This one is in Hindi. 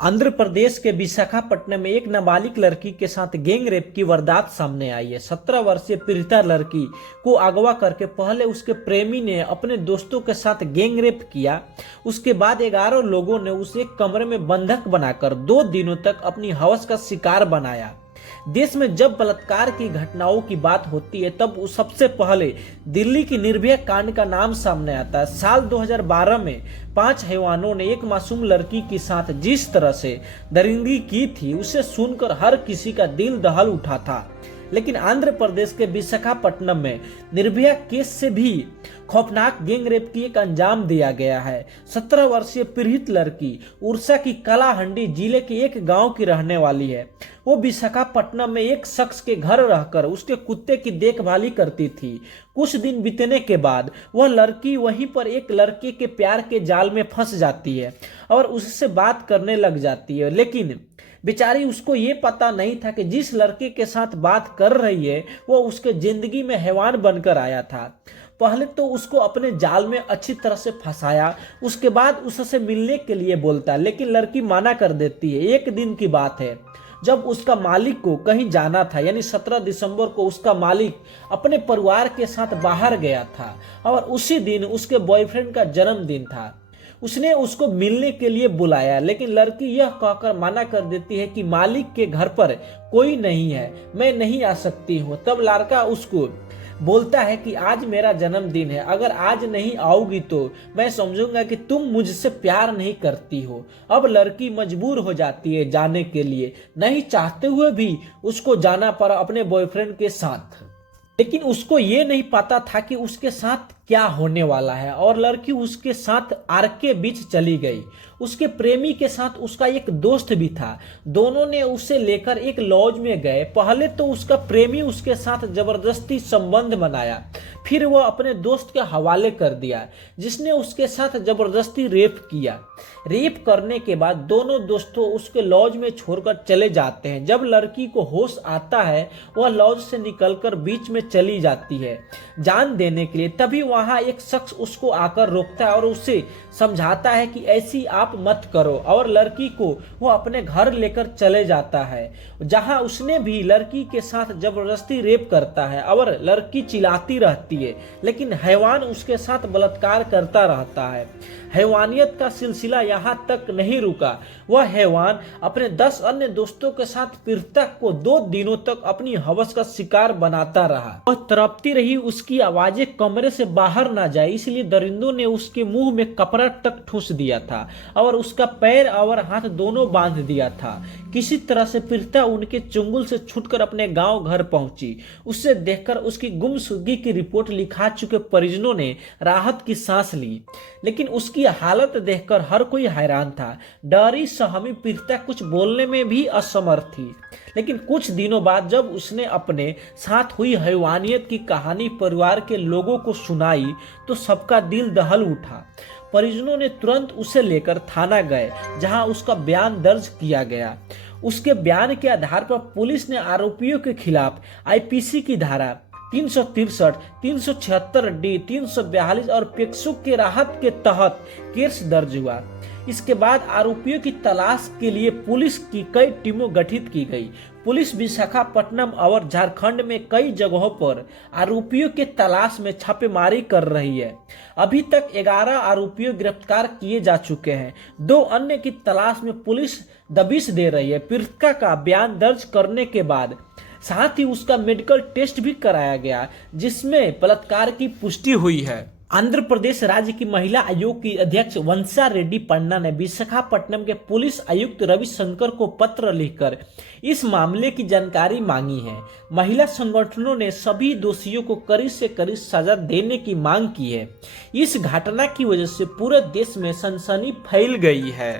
आंध्र प्रदेश के विशाखापट्टनम में एक नाबालिग लड़की के साथ गैंग रेप की वारदात सामने आई है। 17 वर्षीय पीड़िता लड़की को अगवा करके पहले उसके प्रेमी ने अपने दोस्तों के साथ गैंग रेप किया। उसके बाद 11 लोगों ने उसे एक कमरे में बंधक बनाकर 2 दिनों तक अपनी हवस का शिकार बनाया। देश में जब बलात्कार की घटनाओं की बात होती है तब सबसे पहले दिल्ली की निर्भया कांड का नाम सामने आता है। साल 2012 में 5 हैवानों ने एक मासूम लड़की के साथ जिस तरह से दरिंदगी की थी उसे सुनकर हर किसी का दिल दहल उठा था। लेकिन आंध्र प्रदेश के विशाखापट्टनम में निर्भया केस से भी खौफनाक गैंग रेप की एक अंजाम दिया गया है। 17 वर्षीय पीड़ित लड़की उड़ीसा की कालाहंडी जिले के एक गांव की रहने वाली है। वो विशाखापट्टनम में एक शख्स के घर रहकर उसके कुत्ते की देखभाली करती थी। कुछ दिन बीतने के बाद वह लड़की वहीं पर एक लड़के के प्यार के जाल में फंस जाती है और उससे बात करने लग जाती है। लेकिन बेचारी उसको ये पता नहीं था कि जिस लड़के के साथ बात कर रही है वो उसके जिंदगी में हैवान बनकर आया था। पहले तो उसको अपने जाल में अच्छी तरह से फंसाया, उसके बाद उससे मिलने के लिए बोलता, लेकिन लड़की माना कर देती है। एक दिन की बात है जब उसका मालिक को कहीं जाना था, यानी 17 दिसंबर को उसका मालिक अपने परिवार के साथ बाहर गया था और उसी दिन उसके बॉयफ्रेंड का जन्मदिन था। उसने उसको मिलने के लिए बुलाया, लेकिन लड़की यह कहकर मना कर देती है कि मालिक के घर पर कोई नहीं है, मैं नहीं आ सकती हूँ। तब लड़का उसको बोलता है कि आज मेरा जन्मदिन है, अगर आज नहीं आओगी तो मैं समझूंगा कि तुम मुझसे प्यार नहीं करती हो। अब लड़की मजबूर हो जाती है जाने के लिए, नहीं चाहते हुए भी उसको जाना पड़ा अपने बॉयफ्रेंड के साथ। लेकिन उसको ये नहीं पता था कि उसके साथ क्या होने वाला है और लड़की उसके साथ आर्क के बीच चली गई। उसके प्रेमी के साथ उसका एक दोस्त भी था। दोनों ने उसे लेकर एक लॉज में गए। पहले तो उसका प्रेमी उसके साथ जबरदस्ती संबंध बनाया, फिर वह अपने दोस्त के हवाले कर दिया जिसने उसके साथ जबरदस्ती रेप किया। रेप करने के बाद दोनों दोस्तों उसके लॉज में छोड़कर चले जाते हैं। जब लड़की को होश आता है वह लॉज से निकलकर बीच में चली जाती है जान देने के लिए। तभी वहां एक शख्स उसको आकर रोकता है और उसे समझाता है कि ऐसी आप मत करो, और लड़की को वो अपने घर लेकर चले जाता है जहां उसने भी लड़की के साथ जबरदस्ती रेप करता है और लड़की चिल्लाती रहती है, लेकिन हैवान उसके साथ बलात्कार करता रहता है। हैवानियत का सिलसिला यहाँ तक नहीं रुका, वह हैवान अपने 10 अन्य दोस्तों के साथ पीड़िता को 2 दिनों तक अपनी हवस का शिकार बनाता रहा। वह तड़पती रही, उसकी आवाजें कमरे से बाहर ना जाए इसलिए दरिंदों ने उसके मुंह में कपड़ा तक ठूस दिया था और उसका पैर और हाथ दोनों बांध दिया था। किसी तरह से पीड़िता उनके चुंगल से छूटकर अपने गांव घर पहुंची। उसे देखकर उसकी गुमशुदगी की रिपोर्ट लिखा चुके परिजनों ने राहत की सांस ली, लेकिन उसकी हालत देखकर हर कोई हैरान था। डरी सहमी पीड़िता कुछ बोलने में भी असमर्थ थी। लेकिन कुछ दिनों बाद जब उसने अपने साथ हुई हैवानियत की कहानी परिवार के लोगों को सुनाई तो सबका दिल दहल उठा। परिजनों ने तुरंत उसे लेकर थाना गए जहां उसका बयान दर्ज किया गया। उसके बयान के आधार पर पुलिस ने आरोपियों के खिलाफ आईपीसी की धारा 363, 376 डी, 342 और पेक्सो के राहत के तहत केस दर्ज हुआ। इसके बाद आरोपियों की तलाश के लिए पुलिस की कई टीमों गठित की गई। पुलिस विशाखापट्टनम और झारखंड में कई जगहों पर आरोपियों के तलाश में छापेमारी कर रही है। अभी तक 11 आरोपियों गिरफ्तार किए जा चुके हैं। 2 अन्य की तलाश में पुलिस दबिश दे रही है। पीड़िता का बयान दर्ज करने के बाद साथ ही उसका मेडिकल टेस्ट भी कराया गया जिसमें बलात्कार की पुष्टि हुई है। आंध्र प्रदेश राज्य की महिला आयोग की अध्यक्ष वंशा रेड्डी पन्ना ने विशाखापट्टनम के पुलिस आयुक्त रविशंकर को पत्र लिखकर इस मामले की जानकारी मांगी है। महिला संगठनों ने सभी दोषियों को कड़ी से कड़ी सजा देने की मांग की है। इस घटना की वजह से पूरे देश में सनसनी फैल गई है।